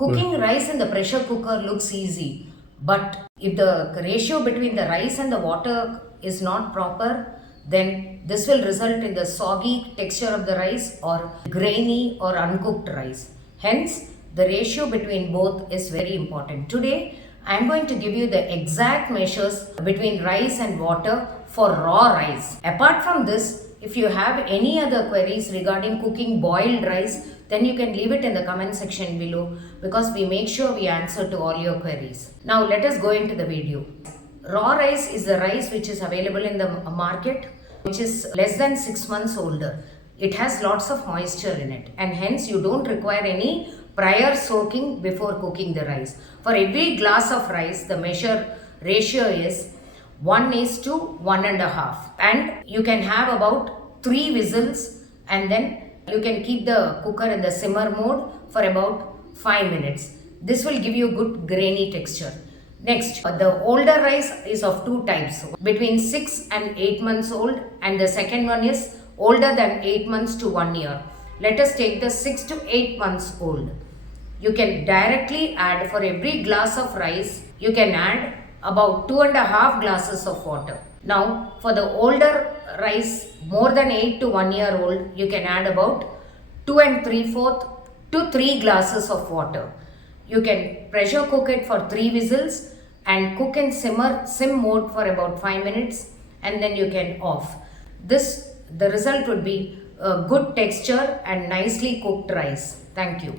Cooking rice in the pressure cooker looks easy, but if the ratio between the rice and the water is not proper, then this will result in the soggy texture of the rice or grainy or uncooked rice. Hence, the ratio between both is very important. Today, I am going to give you the exact measures between rice and water for raw rice. Apart from this, if you have any other queries regarding cooking boiled rice, then you can leave it in the comment section below because we make sure we answer to all your queries. Now let us go into the video. Raw rice is the rice which is available in the market, which is less than 6 months older. It has lots of moisture in it and hence you don't require any prior soaking before cooking the rice. For every glass of rice, the measure ratio is 1:1.5 and you can have about 3 whistles and then you can keep the cooker in the simmer mode for about 5 minutes. This will give you good grainy texture. Next, the older rice is of 2 types, between 6 and 8 months old, and the second one is older than 8 months to 1 year. Let us take the 6 to 8 months old. You can directly add, for every glass of rice, you can add about 2.5 glasses of water. Now, for the older rice, more than 8 to 1 year old, you can add about 2 3/4 to 3 glasses of water. You can pressure cook it for 3 whistles and cook in sim mode for about 5 minutes and then you can off. The result would be a good texture and nicely cooked rice. Thank you.